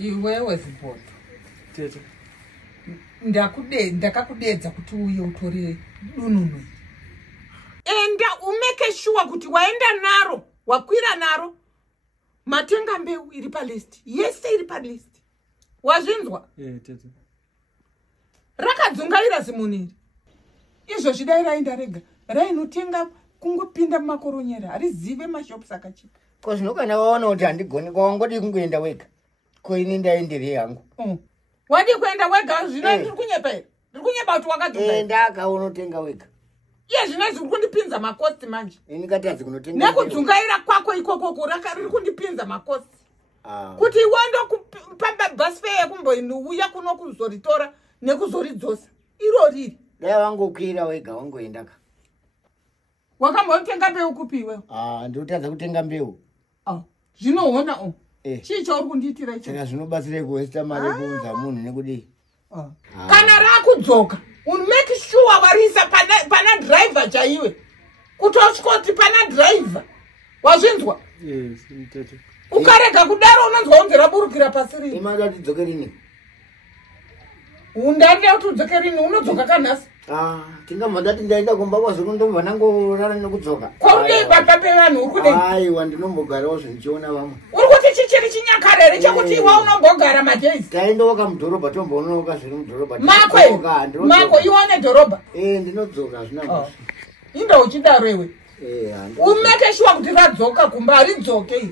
Iwewe zipoto. Tete. Ndakakudedza kuti uye utore dununu. Enda umeke sure kuti waenda naro, wakwira naro. Matenga mbeu iri pa list. Yese iri pa list. Wazvinzwa? Tete. Rakadzungaira zimuniri. Izvo zvidai raenda rega. Rainotenga kungopinda mumakoronyera. Harizive mashops akachipa. Ko zvinokana waona kuti handigoni kwawangodi kungoenda wega. Ko ini ndaenderei hangu. Wadi kuenda wega zvino ndiri kunyepa here. Ndiri kunyepa kuti wakadzungaira. Ndakaona unotenga wega. Iye zvino zviri kundipinza makosti manje. Ini katadzi kunotenga. Nekudzungaira kwako ikoko riri kundipinza makosti. Kuti iwondo kupamba bus fare kumboinuya kuno kuzoritora nekuzoridzosa. Iro riri. Dai wangokwira wega wangoenda ka. Wakambotenga mbeu kupi iwewe? Ndotadza kutenga mbeu. Zvinoona chii chauri kundiitira icho? Saka zvinobatsira kuwesta mari kuunza munhu nekudii. Kana rakudzoka, make sure warisa pana driver chaiwe. Kutosvika pana driver. Wazvinzwa? Yes, tete. Ukarega kudaro unonzwa unzi raburukira pasiri. Imada tidzoke rini? Undande kuti udzoke rini, unodzoka kanhasi. Tingamhanda kuti ndaenda kumba kwaZokundomva nangorara nekudzoka. Kwaudei baba pevanhu uri kudei? Aiwa ndinombogarawo zvindichiona vamwe. Uri kuti chichiri chinyakare chekuti iwe unombogara madhays? Taendoka mudhorobha tomboonoka zviri mudhorobha. Mako ione dhorobha? Ndinodzoka hazvina masi. Inda uchidaro iwe? Umeke sure kuti radzoka kumba haridzoke.